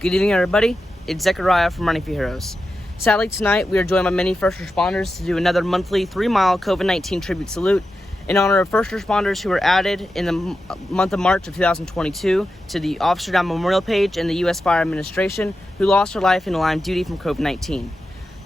Good evening, everybody. It's Zechariah from Running for Heroes. Sadly, tonight we are joined by many first responders to do another monthly 3-mile COVID-19 tribute salute in honor of first responders who were added in the month of March of 2022 to the Officer Down Memorial page and the U.S. Fire Administration who lost their life in the line of duty from COVID-19.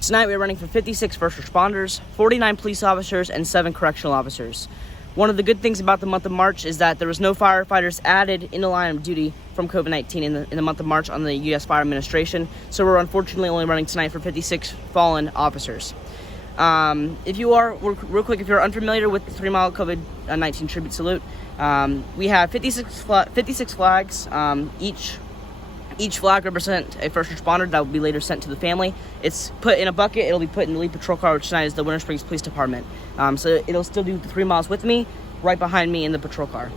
Tonight we are running for 56 first responders, 49 police officers, and 7 correctional officers. One of the good things about the month of March is that there was no firefighters added in the line of duty from COVID-19 in the month of March on the U.S. Fire Administration, so we're unfortunately only running tonight for 56 fallen officers. If you are, real quick, if you're unfamiliar with the 3-mile COVID-19 tribute salute, we have 56 flags. Each flag represents a first responder that will be later sent to the family. It's put in a bucket. It'll be put in the lead patrol car, which tonight is the Winter Springs Police Department. So it'll still do the 3 miles with me, right behind me in the patrol car.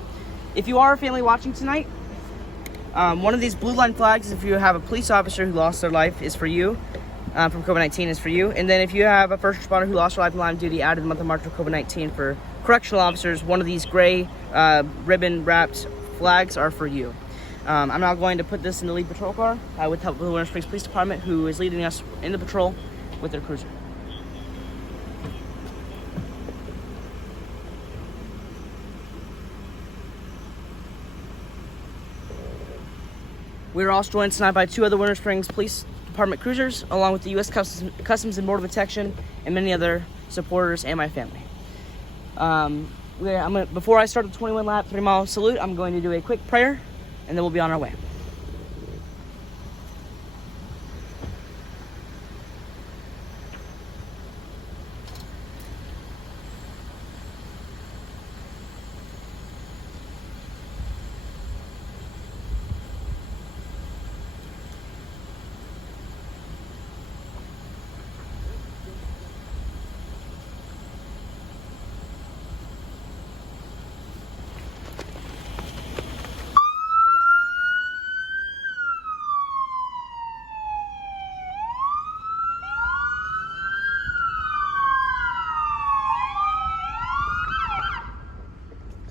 If you are a family watching tonight, one of these blue line flags, if you have a police officer who lost their life, is for you. From COVID-19 is for you. And then if you have a first responder who lost their life in line of duty added in the month of March for COVID-19 for correctional officers, one of these gray ribbon wrapped flags are for you. I'm now going to put this in the lead patrol car with help of the Winter Springs Police Department, who is leading us in the patrol with their cruiser. We are also joined tonight by 2 other Winter Springs Police Department cruisers, along with the U.S. Customs and Border Protection and many other supporters and my family. Before I start the 21-lap 3-mile salute, I'm going to do a quick prayer, and then we'll be on our way.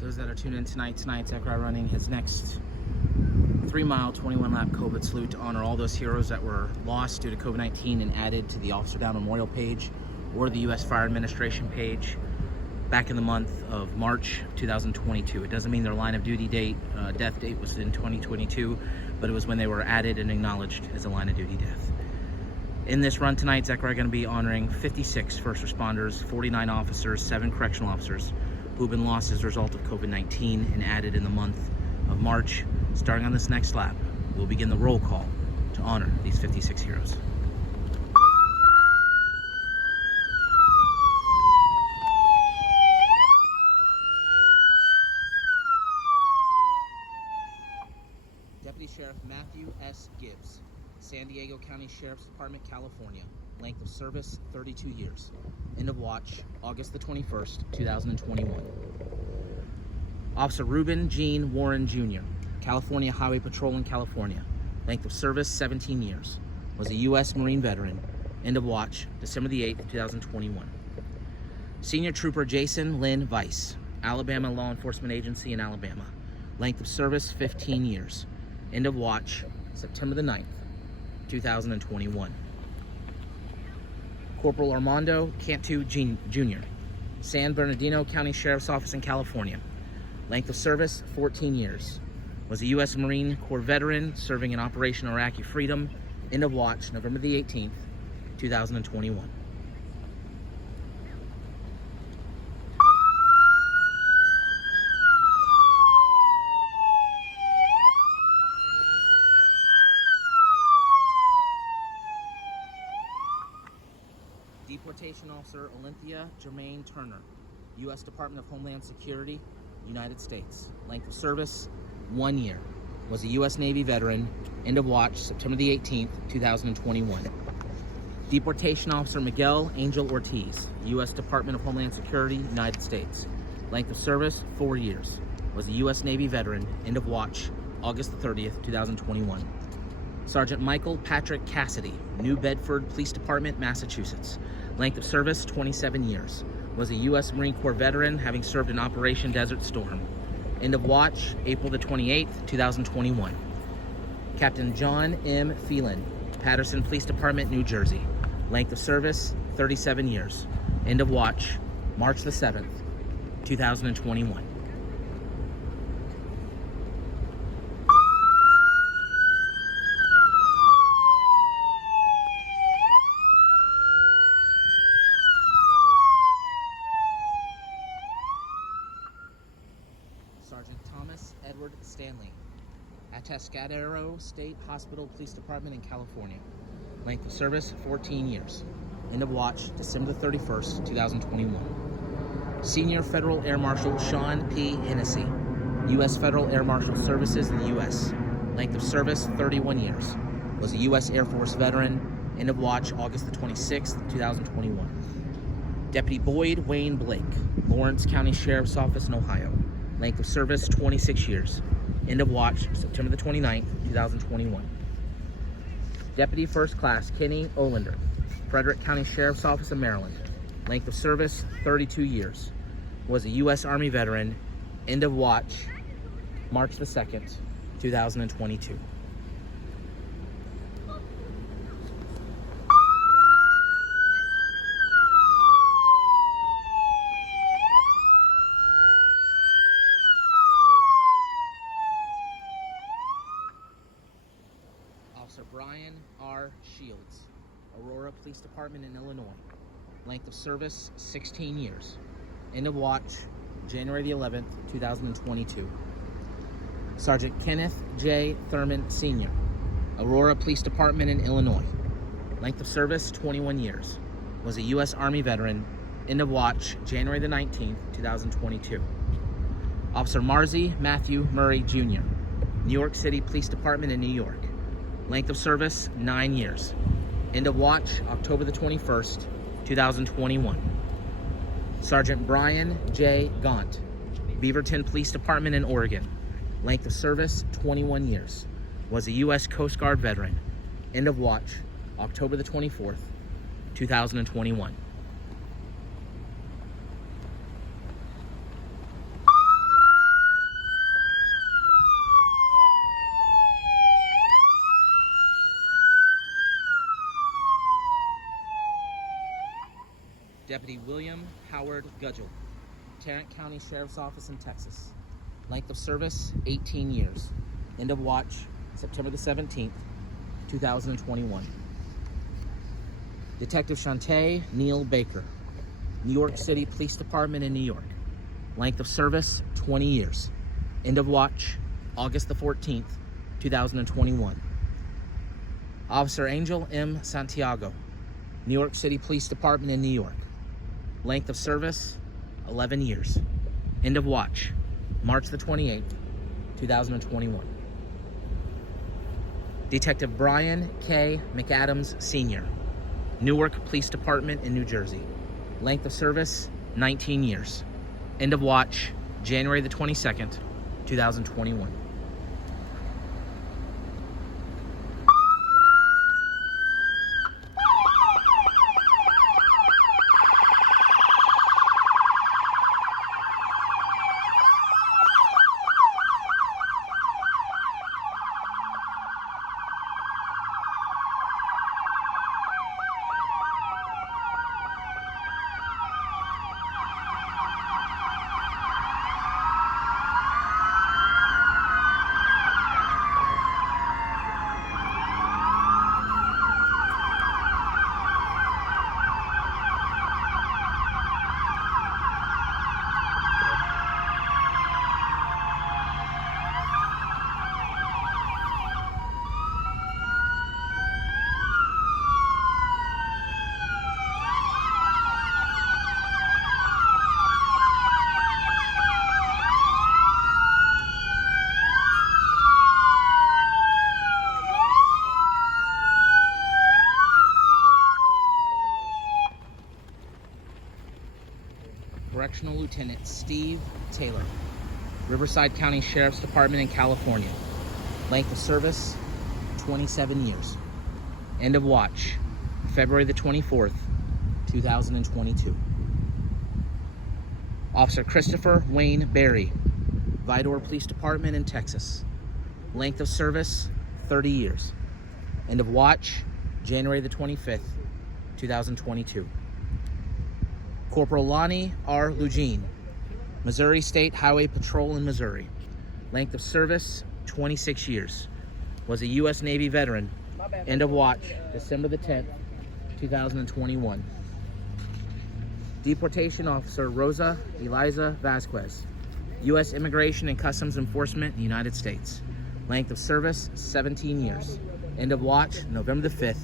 Those that are tuned in tonight, Zechariah running his next 3-mile, 21-lap COVID salute to honor all those heroes that were lost due to COVID-19 and added to the Officer Down Memorial page or the U.S. Fire Administration page back in the month of March 2022. It doesn't mean their line of duty date, death date was in 2022, but it was when they were added and acknowledged as a line of duty death. In this run tonight, Zechariah is going to be honoring 56 first responders, 49 officers, 7 correctional officers who've been lost as a result of COVID-19 and added in the month of March. Starting on this next lap, we'll begin the roll call to honor these 56 heroes. Deputy Sheriff Matthew S. Gibbs, San Diego County Sheriff's Department, California. Length of service, 32 years. End of watch, August the 21st, 2021. Officer Reuben Gene Warren Jr., California Highway Patrol in California. Length of service, 17 years. Was a U.S. Marine veteran. End of watch, December the 8th, 2021. Senior Trooper Jason Lynn Weiss, Alabama Law Enforcement Agency in Alabama. Length of service, 15 years. End of watch, September the 9th, 2021. Corporal Armando Cantu Jr., San Bernardino County Sheriff's Office in California. Length of service, 14 years. Was a U.S. Marine Corps veteran serving in Operation Iraqi Freedom. End of watch, November the 18th, 2021. Deportation Officer Olympia Germaine Turner, U.S. Department of Homeland Security, United States. Length of service, 1 year. Was a U.S. Navy veteran. End of watch, September the 18th, 2021. Deportation Officer Miguel Angel Ortiz, U.S. Department of Homeland Security, United States. Length of service, 4 years. Was a U.S. Navy veteran. End of watch, August the 30th, 2021. Sergeant Michael Patrick Cassidy, New Bedford Police Department, Massachusetts. Length of service, 27 years. Was a U.S. Marine Corps veteran, having served in Operation Desert Storm. End of watch, April the 28th, 2021. Captain John M. Phelan, Patterson Police Department, New Jersey. Length of service, 37 years. End of watch, March the 7th, 2021. Sergeant Thomas Edward Stanley, Atascadero State Hospital Police Department in California. Length of service, 14 years. End of watch, December the 31st, 2021. Senior Federal Air Marshal Sean P. Hennessy, U.S. Federal Air Marshal Services in the U.S. Length of service, 31 years. Was a U.S. Air Force veteran. End of watch, August the 26th, 2021. Deputy Boyd Wayne Blake, Lawrence County Sheriff's Office in Ohio. Length of service, 26 years. End of watch, September the 29th, 2021. Deputy First Class Kenny Olander, Frederick County Sheriff's Office of Maryland. Length of service, 32 years. Was a U.S. Army veteran. End of watch, March the 2nd, 2022. Officer Brian R. Shields, Aurora Police Department in Illinois. Length of service, 16 years. End of watch, January the 11th, 2022. Sergeant Kenneth J. Thurman Sr., Aurora Police Department in Illinois. Length of service, 21 years. Was a U.S. Army veteran. End of watch, January the 19th, 2022. Officer Marzi Matthew Murray Jr., New York City Police Department in New York. Length of service, 9 years. End of watch, October the 21st, 2021. Sergeant Brian J. Gaunt, Beaverton Police Department in Oregon. Length of service, 21 years. Was a U.S. Coast Guard veteran. End of watch, October the 24th, 2021. Deputy William Howard Gudgel, Tarrant County Sheriff's Office in Texas. Length of service, 18 years. End of watch, September the 17th, 2021. Detective Shantae Neal Baker, New York City Police Department in New York. Length of service, 20 years. End of watch, August the 14th, 2021. Officer Angel M. Santiago, New York City Police Department in New York. Length of service, 11 years. End of watch, March the 28th, 2021. Detective Brian K. McAdams Sr., Newark Police Department in New Jersey. Length of service, 19 years. End of watch, January the 22nd, 2021. Correctional Lieutenant Steve Taylor, Riverside County Sheriff's Department in California. Length of service, 27 years. End of watch, February the 24th, 2022. Officer Christopher Wayne Berry, Vidor Police Department in Texas. Length of service, 30 years. End of watch, January the 25th, 2022. Corporal Lonnie R. Lugine, Missouri State Highway Patrol in Missouri. Length of service, 26 years. Was a U.S. Navy veteran. End of watch, December the 10th, 2021. Deportation Officer Rosa Eliza Vasquez, U.S. Immigration and Customs Enforcement, United States. Length of service, 17 years. End of watch, November the 5th,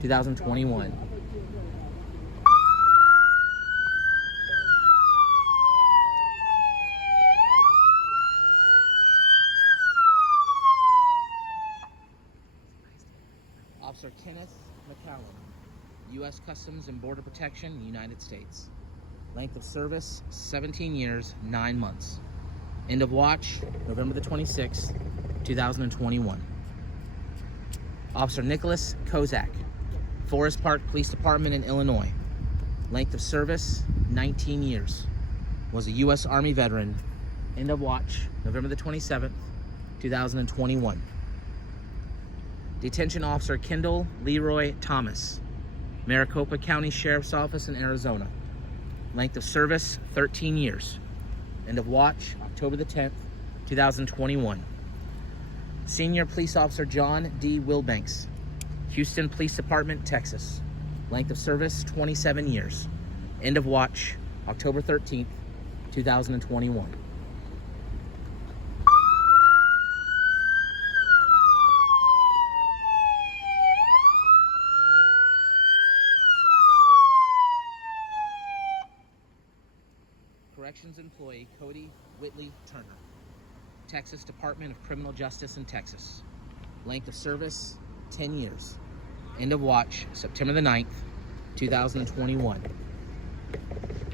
2021. Officer Kenneth McCallum, U.S. Customs and Border Protection, United States. Length of service, 17 years, 9 months. End of watch, November the 26th, 2021. Officer Nicholas Kozak, Forest Park Police Department in Illinois. Length of service, 19 years. Was a U.S. Army veteran. End of watch, November the 27th, 2021. Detention Officer Kendall Leroy Thomas, Maricopa County Sheriff's Office in Arizona. Length of service, 13 years. End of watch, October the 10th, 2021. Senior Police Officer John D. Wilbanks, Houston Police Department, Texas. Length of service, 27 years. End of watch, October 13th, 2021. Corrections employee Cody Whitley Turner, Texas Department of Criminal Justice in Texas. Length of service, 10 years. End of watch, September the 9th, 2021.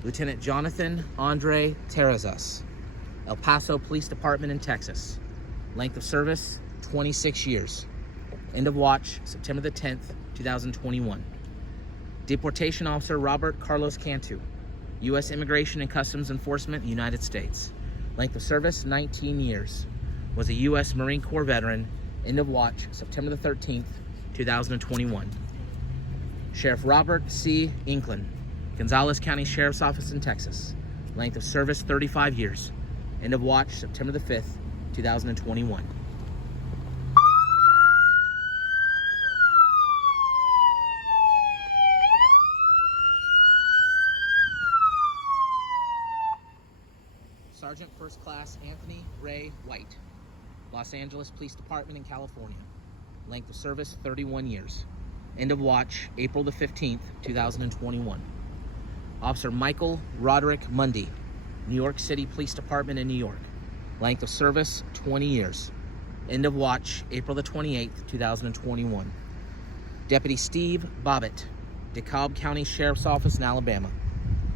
Lieutenant Jonathan Andre Terrazas, El Paso Police Department in Texas. Length of service, 26 years. End of watch, September the 10th, 2021. Deportation Officer Robert Carlos Cantu, U.S. Immigration and Customs Enforcement, United States. Length of service, 19 years. Was a U.S. Marine Corps veteran. End of watch, September the 13th, 2021. Sheriff Robert C. Inklin, Gonzales County Sheriff's Office in Texas. Length of service, 35 years. End of watch, September the 5th, 2021. Sergeant First Class Anthony Ray White, Los Angeles Police Department in California. Length of service, 31 years. End of watch, April the 15th, 2021. Officer Michael Roderick Mundy, New York City Police Department in New York. Length of service, 20 years. End of watch, April the 28th, 2021. Deputy Steve Bobbitt, DeKalb County Sheriff's Office in Alabama.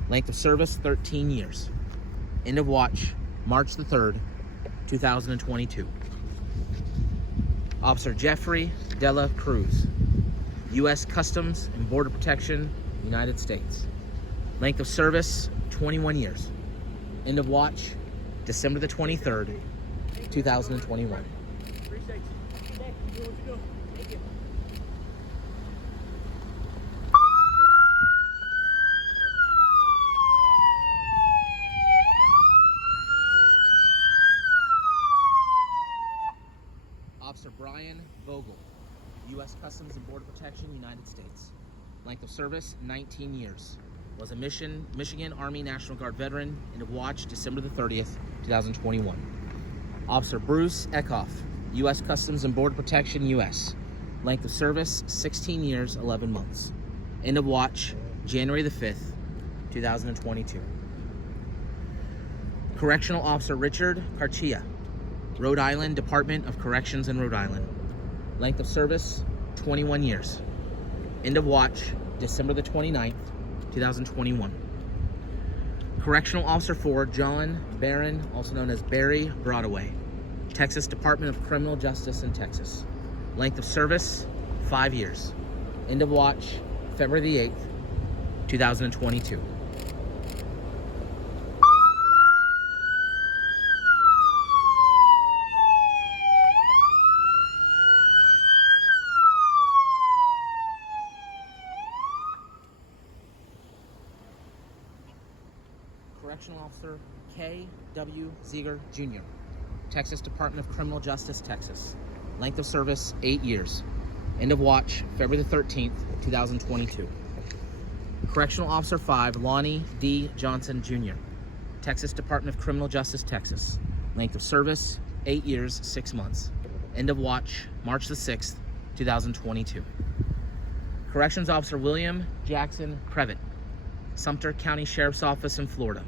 Length of service, 13 years. End of watch, March the 3rd, 2022. Officer Jeffrey Dela Cruz, U.S. Customs and Border Protection, United States. Length of service, 21 years. End of watch, December the 23rd, 2021. Officer Brian Vogel, U.S. Customs and Border Protection, United States. Length of service, 19 years. Was a Michigan Army National Guard veteran. End of watch, December the 30th, 2021. Officer Bruce Eckhoff, U.S. Customs and Border Protection, U.S. Length of service, 16 years, 11 months. End of watch, January the 5th, 2022. Correctional Officer Richard Carchia, Rhode Island Department of Corrections in Rhode Island. Length of service, 21 years. End of watch, December the 29th, 2021. Correctional Officer 4, John Barron, also known as Barry Broadway, Texas Department of Criminal Justice in Texas. Length of service, 5 years. End of watch, February the 8th, 2022. Correctional Officer K.W. Ziegler Jr., Texas Department of Criminal Justice, Texas. Length of service, 8 years. End of watch, February the 13th, 2022. Correctional Officer 5, Lonnie D. Johnson Jr., Texas Department of Criminal Justice, Texas. Length of service, 8 years, 6 months. End of watch, March the 6th, 2022. Corrections Officer William Jackson Crevitt, Sumter County Sheriff's Office in Florida.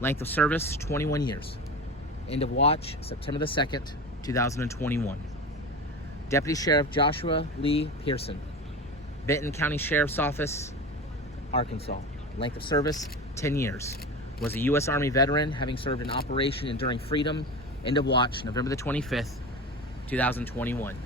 Length of service, 21 years. End of watch, September the 2nd, 2021. Deputy Sheriff Joshua Lee Pearson, Benton County Sheriff's Office, Arkansas. Length of service, 10 years. Was a U.S. Army veteran, having served in Operation Enduring Freedom. End of watch, November the 25th, 2021.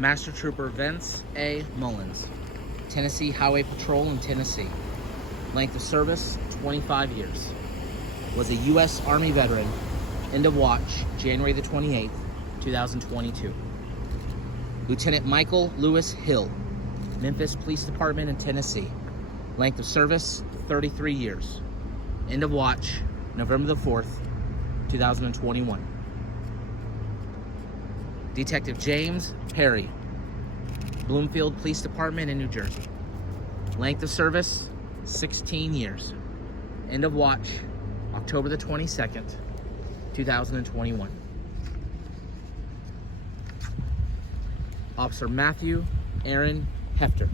Master Trooper Vince A. Mullins, Tennessee Highway Patrol in Tennessee. Length of service, 25 years. Was a U.S. Army veteran. End of watch, January the 28th, 2022. Lieutenant Michael Lewis Hill, Memphis Police Department in Tennessee. Length of service, 33 years. End of watch, November the 4th, 2021. Detective James Perry, Bloomfield Police Department in New Jersey. Length of service, 16 years. End of watch, October the 22nd, 2021. Officer Matthew Aaron Hefter,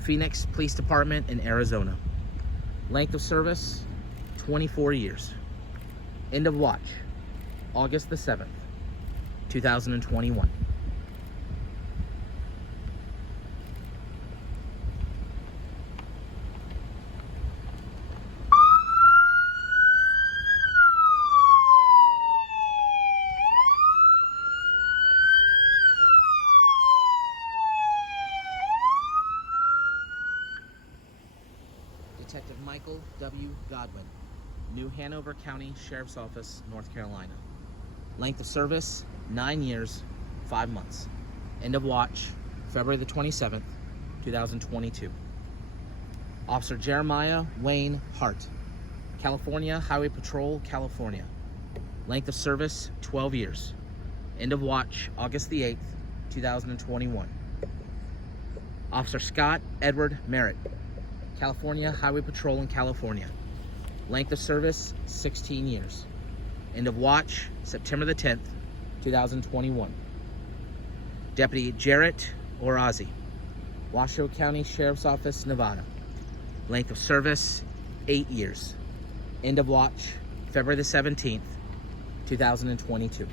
Phoenix Police Department in Arizona. Length of service, 24 years. End of watch, August the 7th, 2021. Detective Michael W. Godwin, New Hanover County Sheriff's Office, North Carolina. Length of service, 9 years, 5 months. End of watch, February the 27th, 2022. Officer Jeremiah Wayne Hart, California Highway Patrol, California. Length of service, 12 years. End of watch, August the 8th, 2021. Officer Scott Edward Merritt, California Highway Patrol in California. Length of service, 16 years. End of watch, September the 10th, 2021. Deputy Jarrett Orazi, Washoe County Sheriff's Office, Nevada. Length of service, 8 years. End of watch, February the 17th, 2022.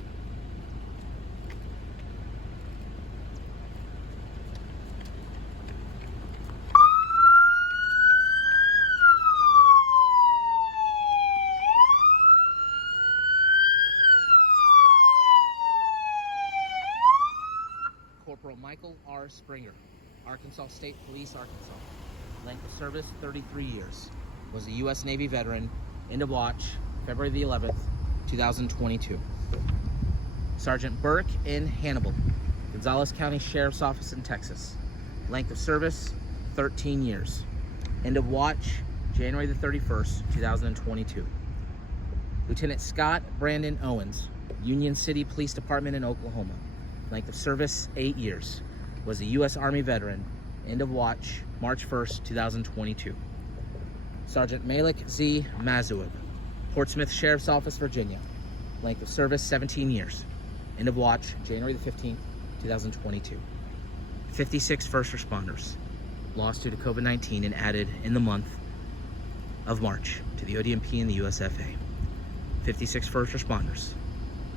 Corporal Michael R. Springer, Arkansas State Police, Arkansas. Length of service, 33 years. Was a U.S. Navy veteran. End of watch, February the 11th, 2022. Sergeant Burke N. Hannibal, Gonzales County Sheriff's Office in Texas. Length of service, 13 years. End of watch, January the 31st, 2022. Lieutenant Scott Brandon Owens, Union City Police Department in Oklahoma. Length of service, 8 years. Was a U.S. Army veteran. End of watch, March 1st, 2022. Sergeant Malik Z. Mazouib, Portsmouth Sheriff's Office, Virginia. Length of service, 17 years. End of watch, January the 15th, 2022. 56 first responders lost due to COVID-19 and added in the month of March to the ODMP and the USFA. 56 first responders.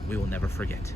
We will never forget.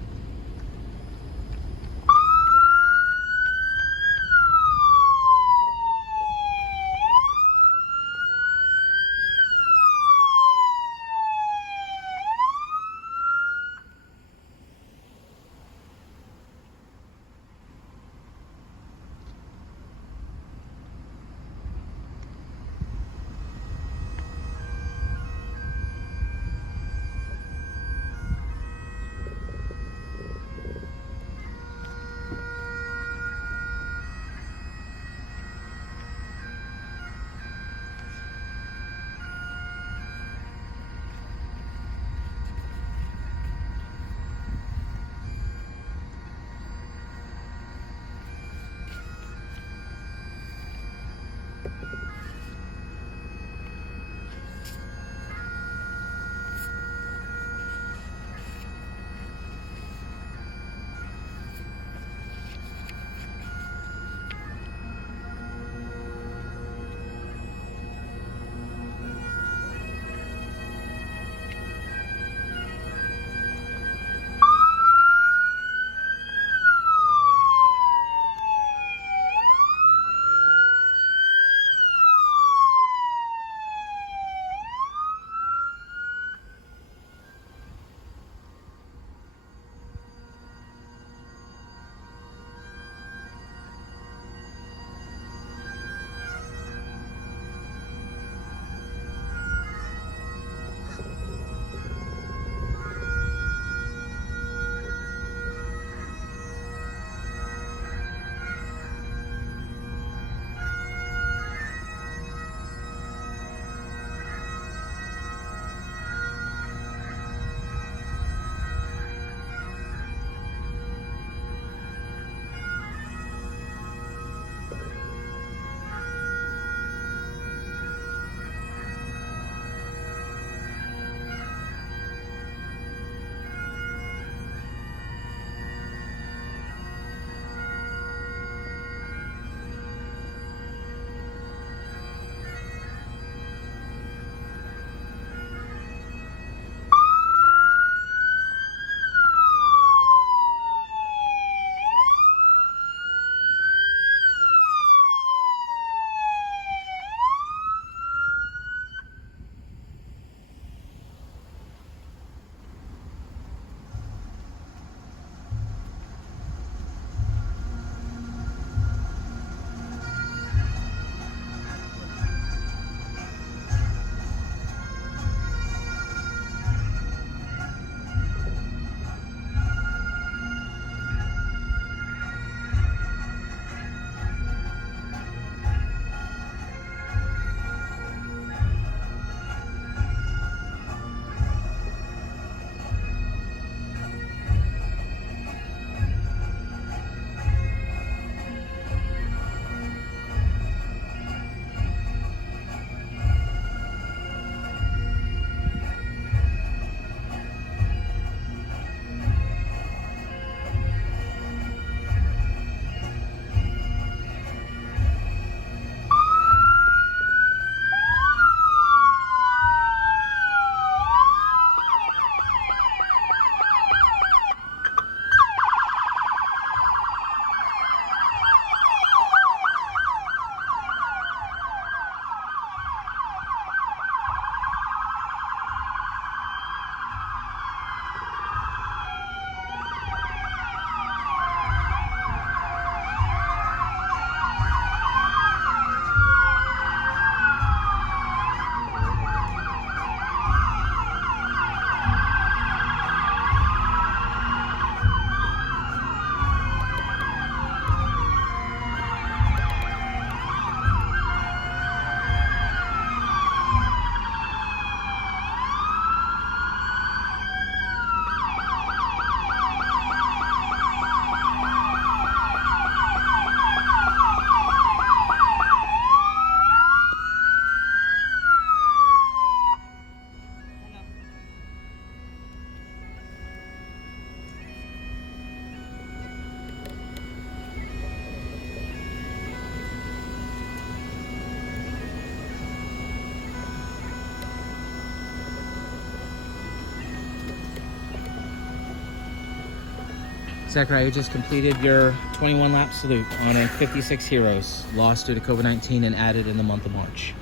Zachariah, you just completed your 21 lap salute honoring 56 heroes lost due to COVID-19 and added in the month of March.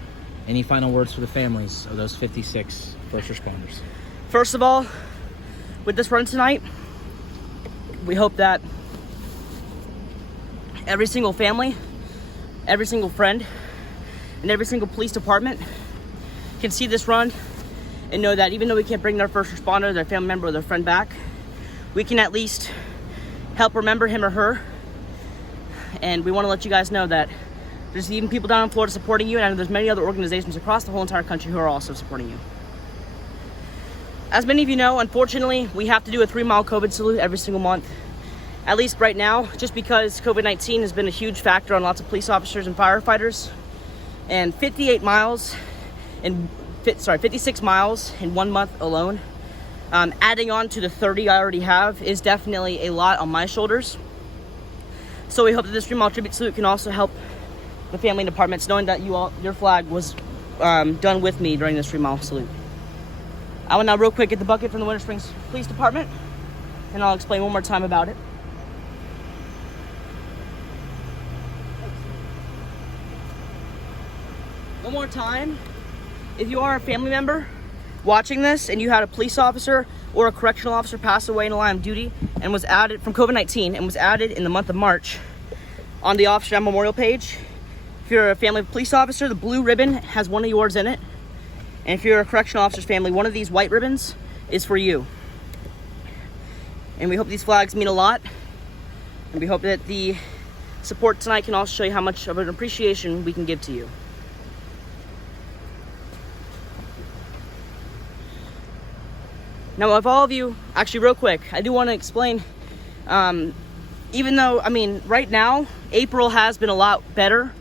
Any final words for the families of those 56 first responders? First of all, with this run tonight, we hope that every single family, every single friend, and every single police department can see this run and know that even though we can't bring their first responder, their family member, or their friend back, we can at least help remember him or her. And we want to let you guys know that there's even people down in Florida supporting you, and there's many other organizations across the whole entire country who are also supporting you. As many of you know, unfortunately, we have to do a 3-mile COVID salute every single month, at least right now, just because COVID-19 has been a huge factor on lots of police officers and firefighters. And 56 miles in 1 month alone, adding on to the 30 I already have, is definitely a lot on my shoulders. So we hope that this 3-mile tribute salute can also help the family departments, knowing that your flag was done with me during this 3-mile salute. I will now real quick get the bucket from the Winter Springs Police Department, and I'll explain one more time about it. One more time, if you are a family member watching this and you had a police officer or a correctional officer pass away in the line of duty and was added from COVID-19 and was added in the month of March on the Officer Memorial page, if you're a family police officer, the blue ribbon has one of yours in it. And if you're a correctional officer's family, one of these white ribbons is for you. And we hope these flags mean a lot. And we hope that the support tonight can also show you how much of an appreciation we can give to you. Now, if all of you, actually real quick, I do want to explain, even though, right now, April has been a lot better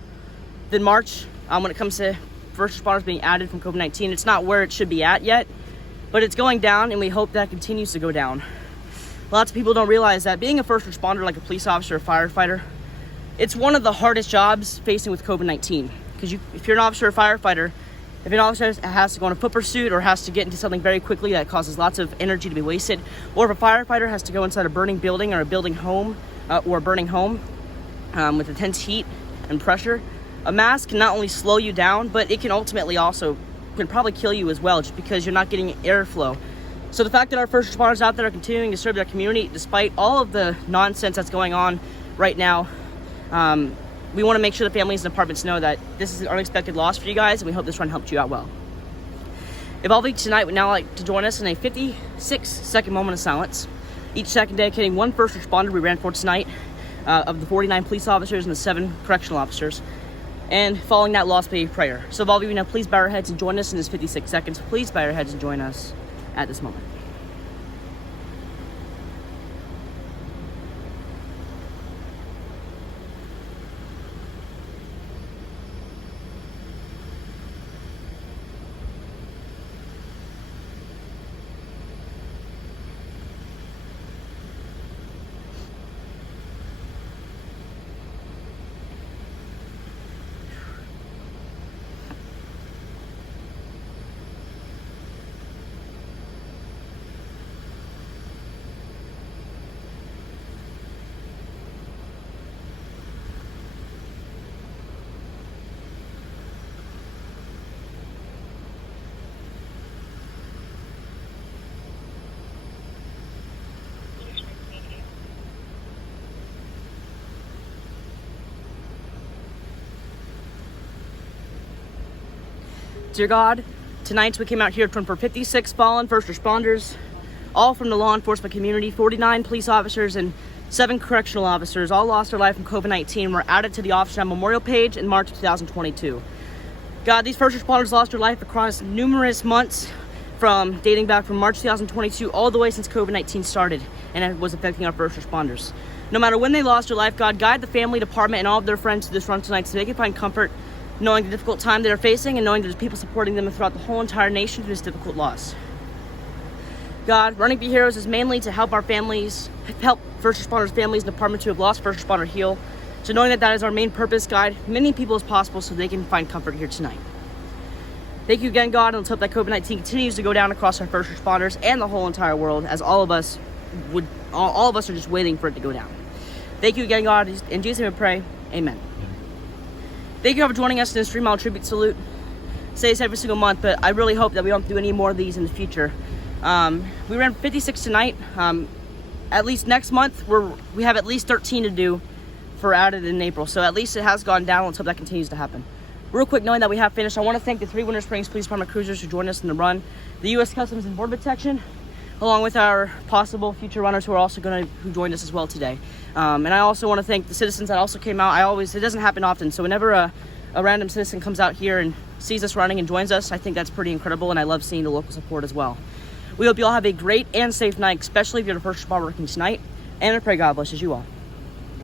than March when it comes to first responders being added from COVID-19. It's not where it should be at yet, but it's going down, and we hope that continues to go down. Lots of people don't realize that being a first responder, like a police officer or firefighter, it's one of the hardest jobs facing with COVID-19. Because if you're an officer or firefighter, if an officer has to go on a foot pursuit or has to get into something very quickly that causes lots of energy to be wasted, or if a firefighter has to go inside a burning building or a burning home with intense heat and pressure, a mask can not only slow you down, but it can ultimately also can probably kill you as well, just because you're not getting airflow. So the fact that our first responders out there are continuing to serve their community despite all of the nonsense that's going on right now, we want to make sure the families and departments know that this is an unexpected loss for you guys, and we hope this run helped you out well. If all of you tonight would now like to join us in a 56-second moment of silence, each second dedicating one first responder we ran for tonight, of the 49 police officers and the 7 correctional officers, and following that loss by prayer. So if all of you now please bow your heads and join us in this 56 seconds. Please bow your heads and join us at this moment. Dear God, tonight we came out here to run for 56 fallen first responders, all from the law enforcement community. 49 police officers and 7 correctional officers all lost their life from COVID-19 were added to the Officer Memorial page in March of 2022. God, these first responders lost their life across numerous months, dating back from March 2022 all the way since COVID-19 started and it was affecting our first responders. No matter when they lost their life, God, guide the family department and all of their friends to this run tonight so they can find comfort knowing the difficult time they're facing and knowing there's people supporting them throughout the whole entire nation through this difficult loss. God, Running Be Heroes is mainly to help our families, help first responders' families and departments who have lost first responder heal. So knowing that that is our main purpose, guide many people as possible so they can find comfort here tonight. Thank you again, God, and let's hope that COVID-19 continues to go down across our first responders and the whole entire world, as all of us would all of us are just waiting for it to go down. Thank you again, God. In Jesus' name we pray. Amen. Thank you for joining us in this 3 mile tribute salute. Say this every single month, but I really hope that we don't do any more of these in the future. We ran 56 tonight. At least next month, we have at least 13 to do for added in April. So at least it has gone down. Let's hope that continues to happen. Real quick, knowing that we have finished, I want to thank the 3 Winter Springs Police Department cruisers who joined us in the run, the U.S. Customs and Border Protection, along with our possible future runners who are also who joined us as well today. And I also want to thank the citizens that also came out. It doesn't happen often, so whenever a random citizen comes out here and sees us running and joins us, I think that's pretty incredible, and I love seeing the local support as well. We hope you all have a great and safe night, especially if you're the first responder working tonight, and I pray God blesses you all.